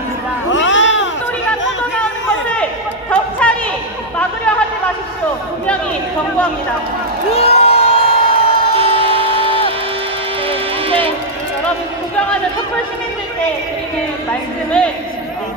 국민들의 목소리가 터져나오는 것을 경찰이 막으려 하지 마십시오. 분명히 경고합니다. 네, 이제 여러분 구경하는 촛불 시민들께 드리는 말씀을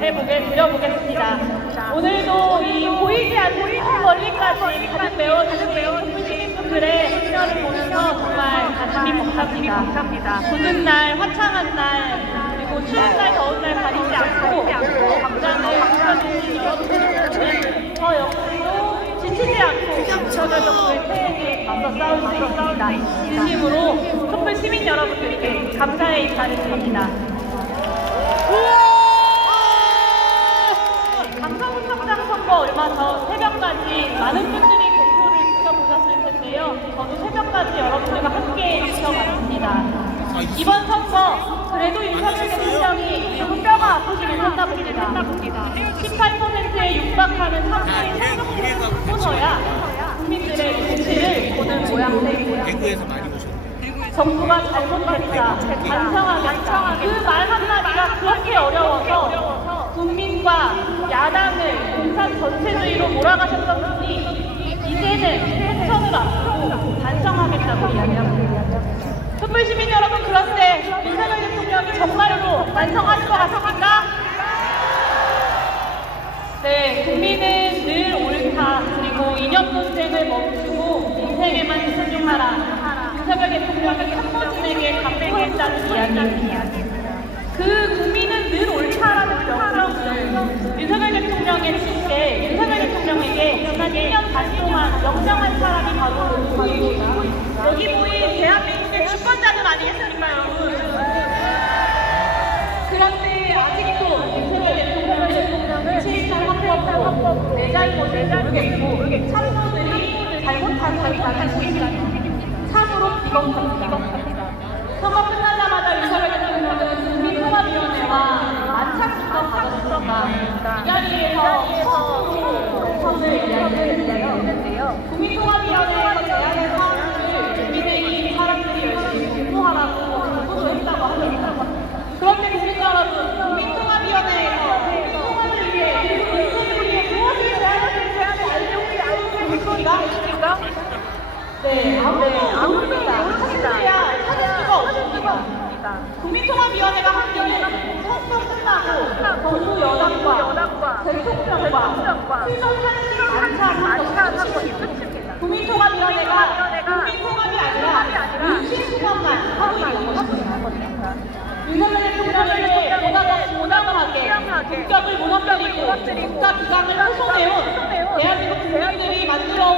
드려보겠습니다. 오늘도 이 보이지 않는 멀리까지 가득 메워주신 촛불 시민분들의 심려를 보면서 정말 가슴이 벅찹니다. 굳은 날, 화창한 날, 그리고 추운 날, 더운 날 가리지 않고 광장을 지켜주신 여러분들은 저 역시도 지치지 않고 윤석열 정부의 퇴행에 맞서 싸울 수 있습니다. 진심으로 촛불 시민 여러분들께 감사의 인사를 드립니다. 강서구청장 선거 얼마 전 새벽까지 많은 분들이 개표를 지켜보셨을 텐데요. 저도 새벽까지 여러분들과 함께 지켜봤습니다. 이번 선거 그래도 윤석열 대통령이 조금 뼈가 아프시긴 했나 봅니다. 18%에 육박하는 상당히 성적표를 보고서야 국민들의 눈치를 보는 모양새입니다. 대구에서 많이 오셨네요. 정부가 잘못했다, 반성하겠다. 그 말 한마디가 그렇게 어려워서 국민과 야당을 공산 전체주의로 몰아가셨던 분이 이제는 패턴을 앞두고 반성하겠다고 이야기합니다. 촛불 시민 여러분, 그런데 윤석열 대통령이 정말로 반성하실 것 같습니까? 네, 국민은 늘 옳다, 그리고 이념 논쟁을 멈추고 민생에만 집중하라. 윤석열 대통령이 참모진에게 강조했다는 이야기입니다. 그 국민은 늘 옳다라는 명령을 윤석열 대통령의 측에 윤석열 대통령에게 지난 1년 반 동안 명령한 사람이 바로 누구입니까? 여기 모인 대한민국의 주권자는 아니겠습니까요? 그런데 아직도 윤석열 대통령은 7.3 합법 내자인 것을 모르겠고 참모들이 잘못한 것을 알고 있다니 참으로 비겁합니다. 선거 끝나자마자 윤석열 대통령은 국민통합위원회와 만찬부터 가졌습니다. 이 자리에서 처음으로 선을 이야기했는데요. 국민통합위원회에서 제안한 사항을 국민의힘 사람들이 열심히 공부하라고 공부도 했다고 합니다. 그런데 국민 여러분, 국민통합위원회에서 통합을 위해 그리고 민생을 위해 무엇을 제안했는지 알려주세요. 목소리가 있습니까? 네, 아무도 찾을 수가 없습니다. 국민통합위원회가 한 일은 선거 끝나고 정부 여당과 대통령과 수정 한식 것이 끝입니다. 국민통합위원회가 국민통합이 아니라 윤심통합만 하고 있는 것입니다. 윤석열 대통령에게 보다 더 공정하게 국격을 무너뜨리고 국가기강을 훼손해온 대한민국 국민들이 만들어온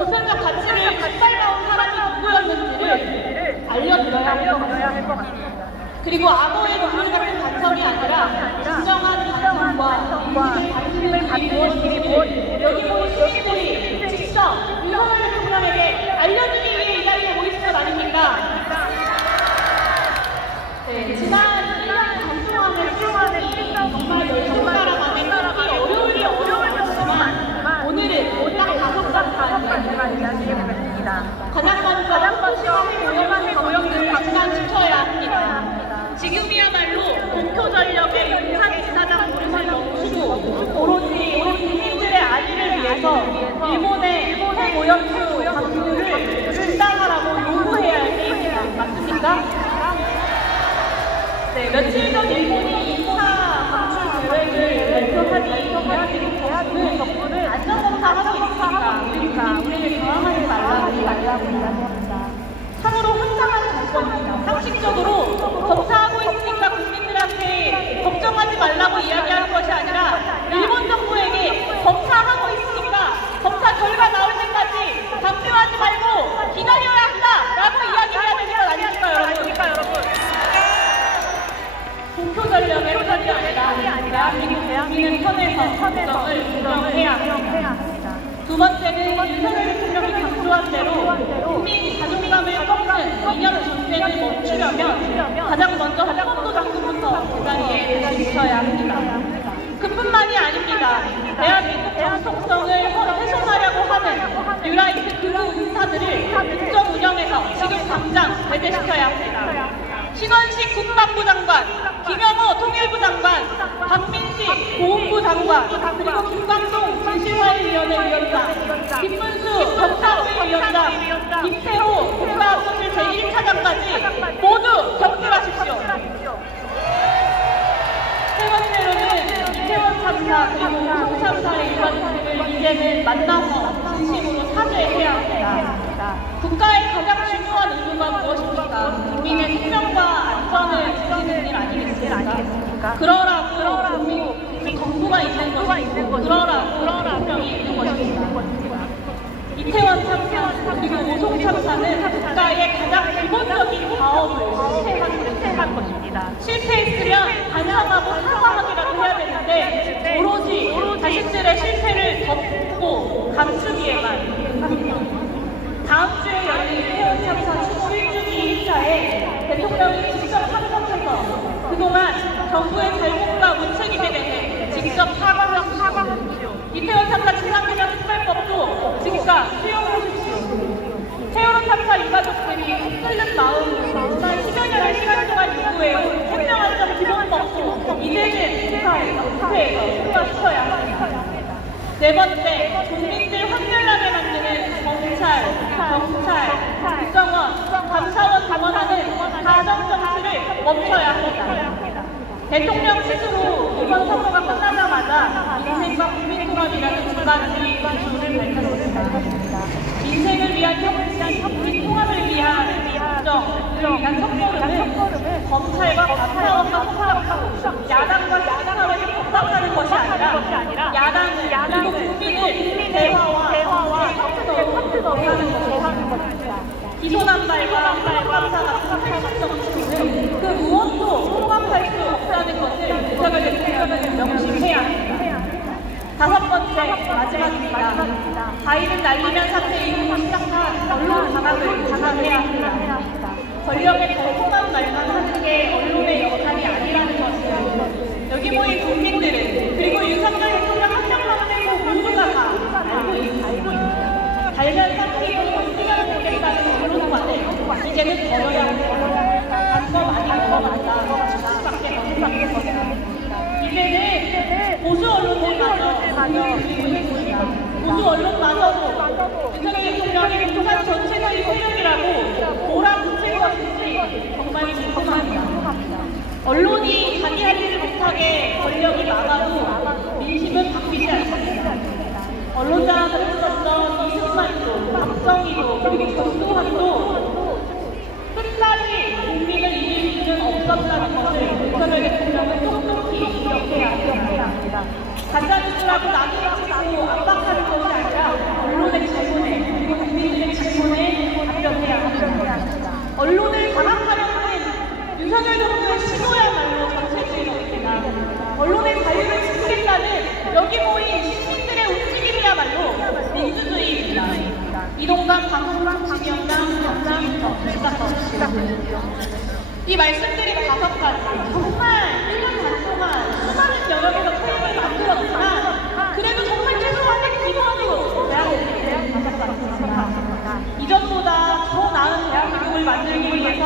우선적 가치를 짓밟아온 사람이 누구였는지를 알려드려야 할 것 같습니다. 그리고 악어의 눈물 같은 반성이 아니라 진정한 반성과 민심을 가리는 무엇인지 여기 모인 시민들이 직접 윤석열 대통령에게 알려주기 위해 이 자리에 모이신 것 아닙니까? 네, 지난 1년 동안의 시간이 정말 열심히 살아가는 어려울 것이지만 오늘은 딱 5가지만 이야기해보겠습니다. 가장 먼저 소심함이 모여가는 당장 지켜야 합니다. 지금이야말로 공표전력의 용산지사장 노릇을 멈추고 오로지 국민들의 안위를 위해서 일본의 핵오염수 방류를 중단하라고 요구해야 할 때입니다. 맞습니까? 네, 며칠 전 일본이 인사 방출 계획을 발표하니 대한민국 정부는 안전검사하고 있으니까 우리를 저항하지 말라고 이야기합니다. 참으로 황당한 정권입니다. 상식적으로 검사하고 있으니까 국민들한테 걱정하지 말라고 이야기하는 것이 아니라 일본 정부에게 검사하고 있으니까 검사 결과 나올 때까지 발표하지 말고 기다려야 한다라고 이야기해야 되는 건 아닙니까, 여러분? 공표전력의 편이 아니라 대한민국 국민을 편에서 국정을 해야 합니다. 두 번째는 윤석열 대통령이 강조한 대로 국민 자존감을 꺾는 이념 전쟁을 멈추려면 가장 먼저 한번도 장군부터 제자리에 지켜야 합니다. 그뿐만이 아닙니다. 대한민국 정통성을 훼손하려고 하는 뉴라이트 극우 인사들을 국정 운영에서 지금 당장 배제시켜야 합니다. 신원식 국방부 장관, 김영호 통일부 장관, 장관, 그리고 김광동 진실화해위원회 위원장, 김문수 경찰위원장, 김태호 국가안보실 제1차장까지 모두 격퇴하십시오. 세 번째로는 이태원 참사 그리고 우성 참사의 일원들을 이제는 만나서 진심으로 사죄해야 합니다. 국가의 가장 중요한 의무가 무엇입니까? 국민의 생명과 안전을 지키는 일 아니겠습니까? 그러라고 국민 정부가 있는 것이고 그러라고 대통령이 있는 것입니다. 이태원 참사 그리고 우성 참사는 국가의 가장 기본적인 과업을 실패한 것입니다. 실패했으면 반성하고 사과하기라도 해야 되는데 오로지 자신들의 실패를 덮고 감추기에만 합니다. 다음 주에 열린 이태원 참사 추모 1주기 행사에 대통령이 직접 참석해서 그동안 정부의 잘못과 무책임에 대해 직접 사과하십시오. 이태원 참사 진상규명특별법도 즉각 수용하십시오. 세월호 참사 유가족들이 흔들린 마음으로 지난 10여 년의 시간 동안 요구해온 생명안전 기본법도 이제는 국회에서 통과시켜야 합니다. 네 번째, 국민들 환멸하게 만드는 경찰, 국정원, 감사원 동원하는 가정정치를 멈춰야 합니다. 대통령 스스로 이번 선거가 끝나자마자 민생과 국민통합이라는 두 가지 기조를 밝혔습니다. 민생을 위한 혁신, 국민 통합을 위한 국정을 위한 첫걸음은 검찰과 감사원과 통합하고 야당과 야당을 폭박하는 것이 아니라 야당을 그리고 국민을 대화와 파트너로 하는 것입니다. 기소난발과 통합감사 같은 탈선 정치는 그 무엇도 통합할 수 없다는 것을 윤석열 대통령은 명심해야 합니다. 다섯 번째, 마지막입니다. 바위를 날리면 사태 이후로 시작한 언론 장악을 중단해야 합니다. 권력의 달콤한 말만 하는 게 언론의 역할이 아니라는 것을 여기 모인 국민들은 그리고 윤석열 대통령 한 명만 빼고 모두가 다 알고 있습니다. 달면 삼키고 시간을 보겠다는 언론과는 이제는 걸어야 합니다. 단검 아닌 넘어간다. 수밖에 없습니다. 이제는 보수 언론들마저 보수 언론마저도 윤석열 대통령이 부산 전체의 세력이라고 몰아붙일 것인지 정말 궁금합니다. 언론이 자기 할 일을 못하게 권력이 막아도 민심은 바뀌지 않습니다. 언론장악을 했었던 이승만도, 박정희도, 그리고 전두환도 끝까지 국민을 이길 수는 없었다는 것을 윤석열 대통령은 똑똑히 기억해야 합니다. 가짜뉴스라고 나누고 압박하는 것이 아니라 언론의 질문에 그리고 국민들의 질문에 답변해야 합니다. 언론을 장악하려는 윤석열 정부의 시도야말로 전체주의입니다. 언론의 자유를 지키겠다는 여기 모인 시민들의 움직임이야말로 민주주의입니다. 이동관 방송국위원장 이 말씀드린 다섯 가지 정말 1년 반 동안 수많은 영역에서 토익을 만들었지만 그래도 정말 최소한의 기본으로 대한민국에 대한 다섯 가지입니다. 이전보다 더 나은 대한민국을 만들기 위해서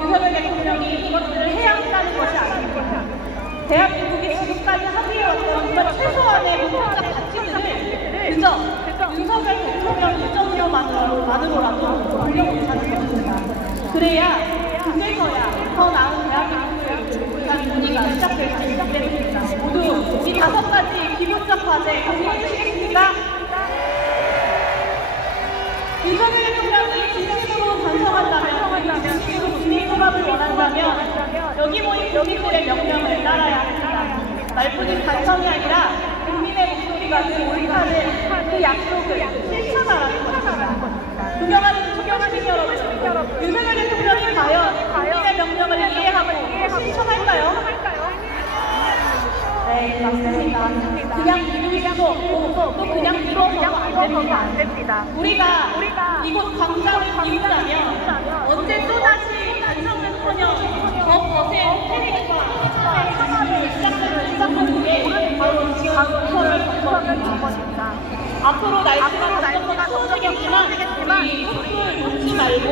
윤석열 대통령이 이것들을 해야 한다는 것이 아닙니다. 대한민국이 지금까지 합의해왔던 정말 최소한의 문화적 가치들을 그저 윤석열 대통령 일정으로만으로라도 돌려보자는 것입니다. 그래야 그제서야 더 나은 대한민국을 위한 논의가 시작될 수 있기 때문입니다. 모두 이 다섯 가지 기본적 과제 공유해 주시겠습니까? 윤석열 대통령이 진심으로 반성한다면, 진심으로 국민 통합을 원한다면 여기 모인 국민들의 명령을 따라야 합니다. 말뿐인 반성이 아니라 국민의 목소리가 옳다는 그 약속을 실천하라는 것입니다. 존경하는 여러분, 윤석열 대통령이 과연 국민의 명령을 이해하고 실천할까요? 네, 맞습니다. 그냥 믿을 수도 없고 또 그냥 믿어서도 안 됩니다. 우리가 이곳 광장을 비우자면 언제 또다시 반성은커녕 더 거센 테러와 사과를 시작하는 게 바로 지금 선거를 것입니다. 앞으로 날씨가 무조건 추워지겠지만 우리 촛불 놓지 말고